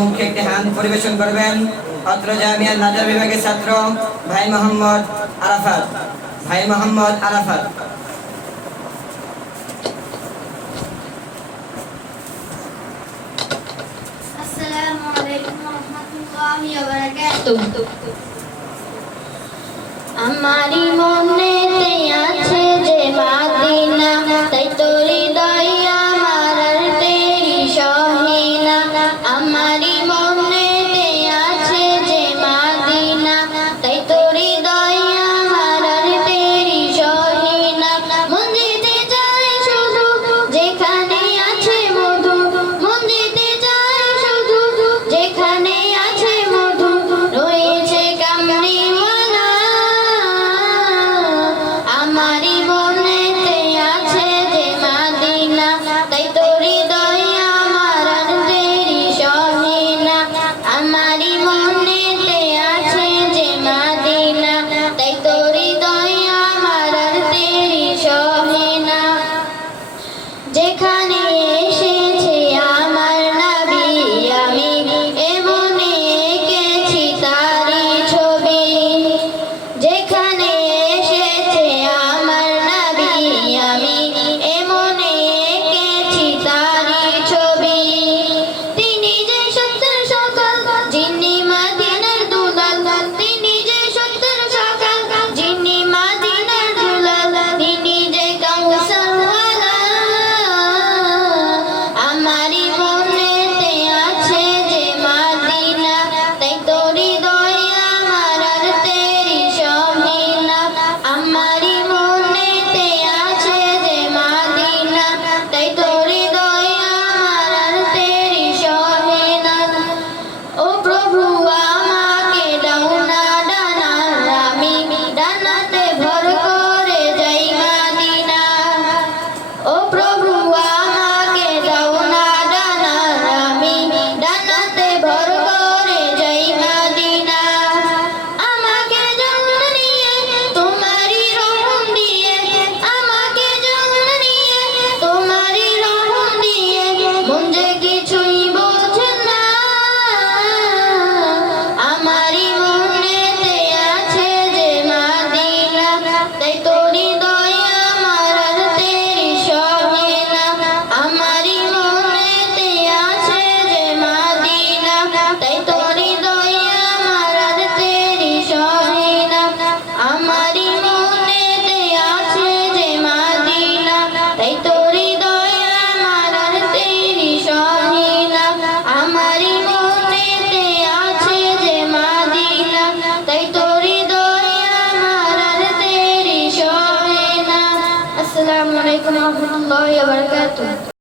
মুখে একটি হান পরিবেশন করবেন অত্র জামিয়া নাজার বিভাগের ছাত্র ভাই মোহাম্মদ আরাফাত। আসসালামু আলাইকুম ওয়া রাহমাতুল্লাহি ওয়া বারাকাতুহু। আমারি মনেতে আছে যে মাদিনা, তাই তো হৃদয়ে আমার তেরি সহিনা। আমারি মনেতে আছে যে মাদিনা, তাই তো হৃদয়ে আমার তেরি সহিনা। মন যেতে চায় শুধু যেখানে আছে মধু, মন যেতে চায় শুধু যেখানে আছে মধু। রয়েছে কামড়িওয়ালা আমারি মনেতে আছে যে মাদিনা, তাই তো হৃদয়ে আমার তেরি সহিনা। আমারি মনেতে আছে যে মাদিনা, তাই তো হৃদয়ে আমার তেরি সহিনা। যেখানে এসেছে আমার নবী, আমি এমনে এঁকেছি তারি ছবি। যেখানে এসেছে আমার নবী, আমি এমনে এঁকেছি তারি ছবি। তিনি যে সত্যের সকাল, যিনি মদিনার দুলাল। তিনি যে সত্যের সকাল, যিনি মদিনার দুলাল। তিনি যে কাউসারওয়ালা আমারি মনেতে আছে যে মাদিনা, তাই তো হৃদয়ে আমার তেরি সহিনা। আমারি মনেতে আছে যে মাদিনা, তাই তো হৃদয়ে আমার তেরি সহিনা। ও প্রভু আমাকে দাও না ডানা, আমি ডানাতে ভর করে যাই মাদিনা। ও প্রভু আমাকে দাও না ডানা, আমি ডানাতে ভর করে যাই মাদিনা। আমাকে জন্ম নিয়ে তোমারই রহম দিয়ে, আমাকে জন্ম নিয়ে তোমারই রহম দিয়ে। মন যে কিছুই বোঝে না আমারি মনেতে আছে যে মাদিনা, তাই তো হৃদয়ে আমার তেরি সহিনা। আমারি মনেতে আছে যে মাদিনা, তাই তো হৃদয়ে আমার তেরি সহিনা। আমারি মনেতে আছে যে মাদিনা, তাই তো হৃদয়ে আমার তেরি সহিনা। আমারি মনেতে আছে যে মাদিনা, তাই তো হৃদয়ে আমার তেরি সহিনা। আসসালামু আলাইকুম ওয়া রাহমাতুল্লাহি ওয়া বারাকাতুহু।